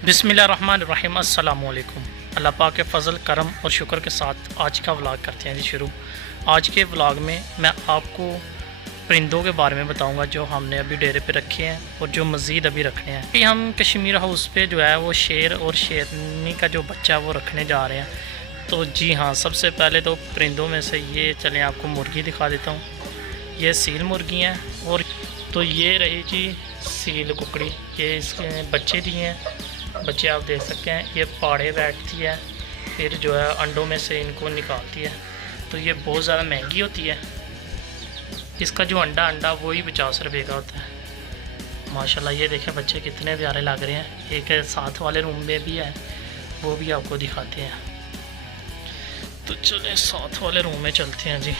बिस्मिल्लाहिर्रहमानिर्रहीम। अस्सलाम वालेकुम। अल्लाह पाक के फ़ज़ल करम और शुक्र के साथ आज का व्लॉग करते हैं जी शुरू। आज के व्लॉग में मैं आपको परिंदों के बारे में बताऊंगा जो हमने अभी डेरे पे रखे हैं और जो मज़ीद अभी रखने हैं। कि हम कश्मीर हाउस पे जो है वो शेर और शेरनी का जो बच्चा है वो रखने जा रहे हैं। तो जी हाँ, सबसे पहले तो परिंदों में से ये चलें आपको मुर्गी दिखा देता हूँ। ये सील मुर्गी हैं और तो ये रही जी सील कुकड़ी, ये इसके बच्चे दिए हैं। बच्चे आप देख सकते हैं, ये पाड़े बैठती है, फिर जो है अंडों में से इनको निकालती है। तो ये बहुत ज़्यादा महंगी होती है। इसका जो अंडा वही 50 रुपये का होता है। माशाल्लाह ये देखें बच्चे कितने प्यारे लग रहे हैं। एक साथ वाले रूम में भी है, वो भी आपको दिखाते हैं। तो चलें साथ वाले रूम में चलते हैं जी।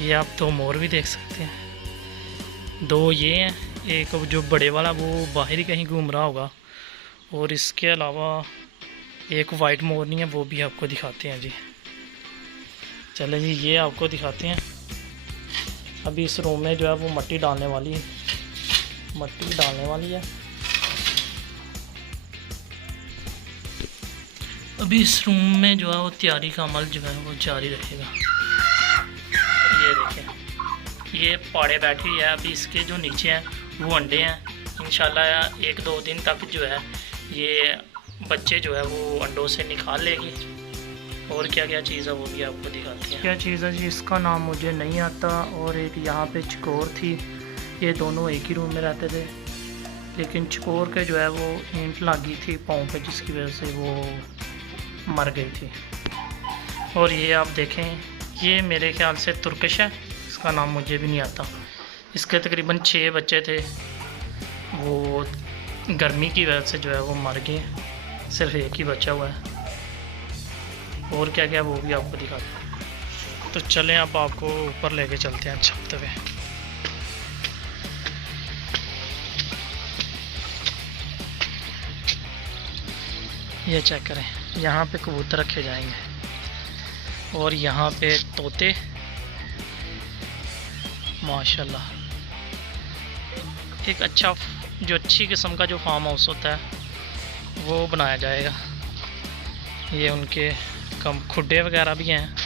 ये आप दो मोर भी देख सकते हैं, दो ये हैं, एक जो बड़े वाला वो बाहर ही कहीं घूम रहा होगा, और इसके अलावा एक वाइट मोरनी है, वो भी आपको दिखाते हैं जी। चलें जी, ये आपको दिखाते हैं। अभी इस रूम में जो है वो मट्टी डालने वाली है, अभी इस रूम में जो है वो तैयारी का अमल जो है वो जारी रहेगा। ये देखें, ये पाड़े बैठी है। अभी इसके जो नीचे हैं वो अंडे हैं। इंशाल्लाह 1-2 दिन तक जो है ये बच्चे जो है वो अंडों से निकाल लेगी। और क्या क्या चीज़ है वो भी आपको दिखाते हैं। क्या चीज़ है जी, इसका नाम मुझे नहीं आता। और एक यहाँ पे चकोर थी, ये दोनों एक ही रूम में रहते थे, लेकिन चकोर के जो है वो ईंट लगी थी पाँव पे, जिसकी वजह से वो मर गई थी। और ये आप देखें, ये मेरे ख्याल से तुर्किश है, इसका नाम मुझे भी नहीं आता। इसके तकरीबन 6 बच्चे थे, वो गर्मी की वजह से जो है वो मर गए, सिर्फ एक ही बच्चा हुआ है। और क्या क्या वो भी आपको दिखाते हैं। तो चलें अब आपको ऊपर लेके चलते हैं छत पे। ये चेक करें, यहाँ पे कबूतर रखे जाएंगे और यहाँ पे तोते। माशाल्लाह, एक अच्छा जो अच्छी किस्म का जो फार्म हाउस होता है वो बनाया जाएगा। ये उनके कम खुड्डे वगैरह भी हैं,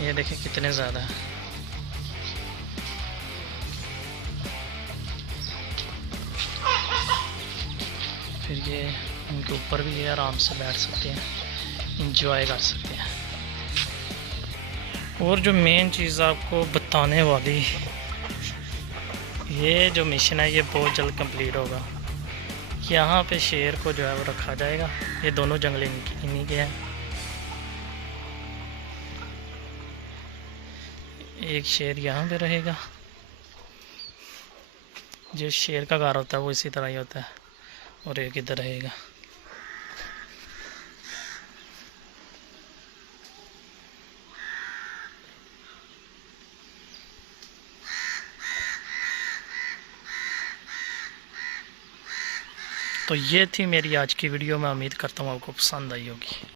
ये देखें कितने ज़्यादा हैं। फिर ये उनके ऊपर भी ये आराम से बैठ सकते हैं, इंजॉय कर सकते हैं। और जो मेन चीज़ आपको बताने वाली, ये जो मिशन है ये बहुत जल्द कंप्लीट होगा। यहाँ पे शेर को जो है वो रखा जाएगा। ये दोनों जंगले इन्हीं के हैं। एक शेर यहाँ पे रहेगा, जो शेर का घर होता है वो इसी तरह ही होता है, और एक इधर रहेगा। तो ये थी मेरी आज की वीडियो। मैं उम्मीद करता हूँ आपको पसंद आई होगी।